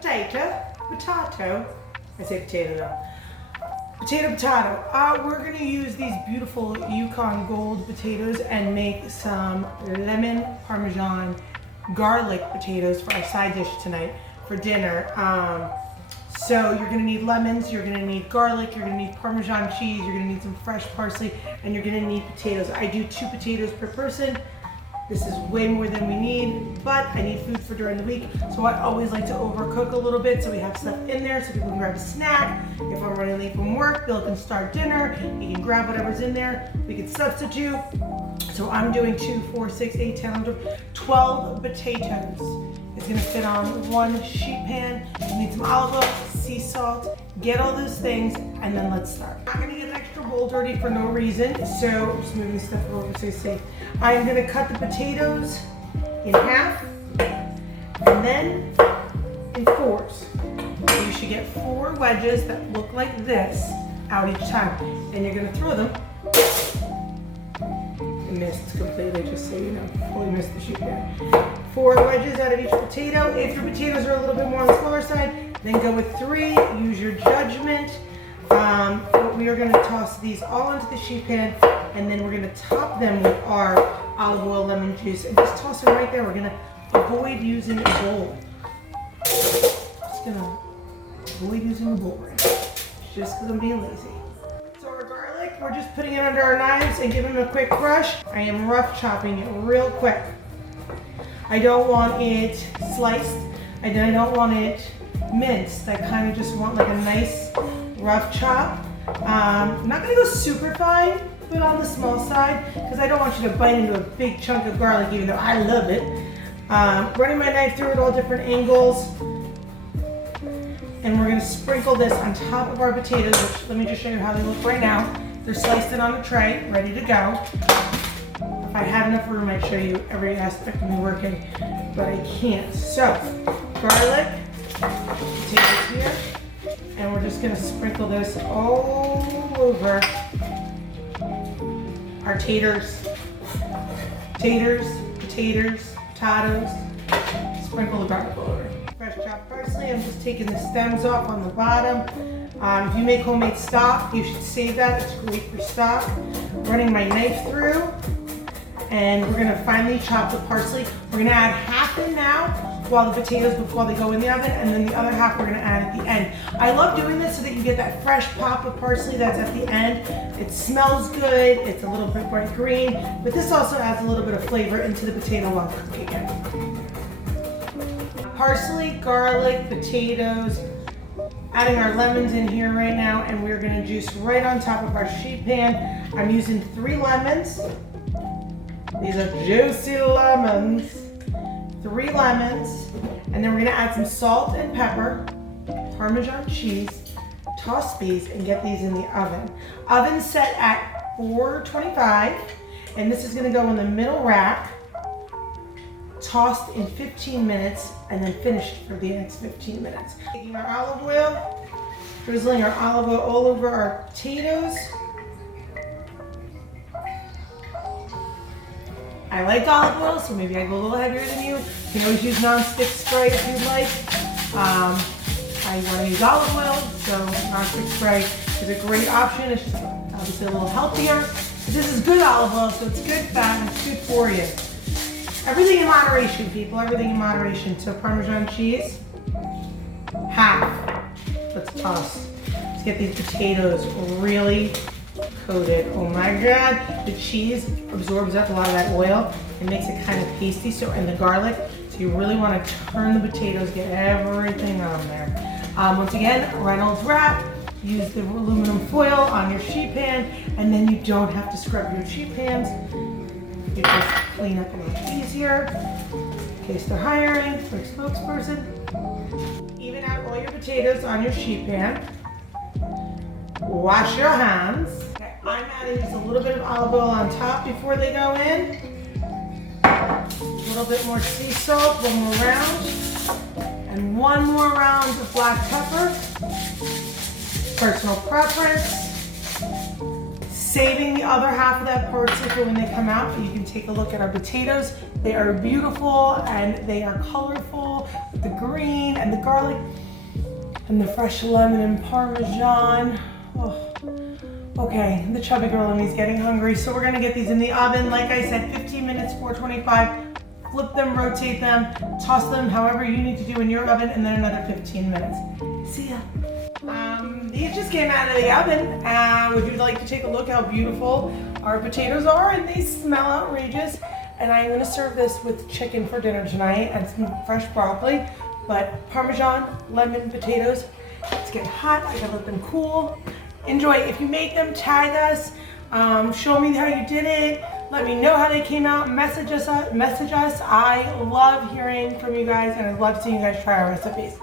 potato. I say potato though. Potato. We're gonna use these beautiful Yukon Gold potatoes and make some lemon Parmesan garlic potatoes for our side dish tonight for dinner. So you're gonna need lemons, you're gonna need garlic, you're gonna need Parmesan cheese, you're gonna need some fresh parsley, and you're gonna need potatoes. I do 2 potatoes per person. This is way more than we need, but I need food for during the week, so I always like to overcook a little bit so we have stuff in there so people can grab a snack. If I'm running late from work, Bill can start dinner. He can grab whatever's in there. We can substitute. So I'm doing 2, 4, 6, 8, 10, 12 potatoes. It's gonna fit on 1 sheet pan. You need some olive oil, sea salt, get all those things, and then let's start. I'm not gonna get an extra bowl dirty for no reason, so I'm just moving stuff over so safe. I'm gonna cut the potatoes in half, and then in 4s. You should get 4 wedges that look like this out each time. And you're gonna throw them. I missed completely, just so you know. Fully missed the sheet pan. 4 wedges out of each potato. If your potatoes are a little bit more on the smaller side, then go with 3. Use your judgment. We are going to toss these all into the sheet pan, and then we're going to top them with our olive oil, lemon juice, and just toss them right there. We're going to avoid using a bowl. Just going to avoid using a bowl right now, just because I'm being lazy. So our garlic, we're just putting it under our knives and giving them a quick brush. I am rough chopping it real quick. I don't want it sliced, and I don't want it minced. I kind of just want like a nice rough chop. I'm not gonna go super fine, but on the small side, because I don't want you to bite into a big chunk of garlic, even though I love it. Running my knife through it all different angles. And we're gonna sprinkle this on top of our potatoes, which let me just show you how they look right now. They're sliced in on a tray, ready to go. If I had enough room, I'd show you every aspect of me working, but I can't. So, garlic, potatoes here, and we're just gonna sprinkle this all over our taters. Taters, potatoes, potatoes. Sprinkle the garlic over. Fresh chopped parsley, I'm just taking the stems off on the bottom. If you make homemade stock, you should save that. It's great for stock. Running my knife through, and we're gonna finely chop the parsley. We're gonna add half in now while the potatoes, before they go in the oven, and then the other half we're gonna add at the end. I love doing this so that you get that fresh pop of parsley that's at the end. It smells good, it's a little bit bright green, but this also adds a little bit of flavor into the potato while cooking it. Parsley, garlic, potatoes, adding our lemons in here right now, and we're gonna juice right on top of our sheet pan. I'm using 3 lemons. These are juicy lemons. 3 lemons, and then we're gonna add some salt and pepper, Parmesan cheese, toss these and get these in the oven. Oven set at 425, and this is gonna go in the middle rack, tossed in 15 minutes, and then finished for the next 15 minutes. Taking our olive oil, drizzling our olive oil all over our potatoes. I like olive oil, so maybe I go a little heavier than you. You can always use non-stick spray if you'd like. I want to use olive oil, so non-stick spray is a great option. It's just obviously a little healthier. But this is good olive oil, so it's good fat and it's good for you. Everything in moderation, people. Everything in moderation. So Parmesan cheese, half. Let's toss. Let's get these potatoes really coated. Oh my God, the cheese absorbs up a lot of that oil and makes it kind of pasty, so, and the garlic, so you really want to turn the potatoes, get everything on there. Once again, Reynolds wrap, use the aluminum foil on your sheet pan, and then you don't have to scrub your sheet pans. You just clean up a little easier, in case they're hiring for a spokesperson. Even out all your potatoes on your sheet pan. Wash your hands. Okay, I'm adding just a little bit of olive oil on top before they go in. A little bit more sea salt, 1 more round. And 1 more round of black pepper. Personal preference. saving the other half of that parsley for when they come out. You can take a look at our potatoes. They are beautiful and they are colorful with the green and the garlic and the fresh lemon and Parmesan. Oh. Okay, the chubby girl in me's getting hungry, so we're gonna get these in the oven. Like I said, 15 minutes, 425. Flip them, rotate them, toss them however you need to do in your oven, and then another 15 minutes. See ya. These just came out of the oven. Would you like to take a look how beautiful our potatoes are? And they smell outrageous. And I'm gonna serve this with chicken for dinner tonight and some fresh broccoli. But Parmesan, lemon, potatoes. It's getting hot, I gotta let them cool. Enjoy. If you make them, tag us. Show me how you did it. Let me know how they came out. Message us. I love hearing from you guys, and I love seeing you guys try our recipes.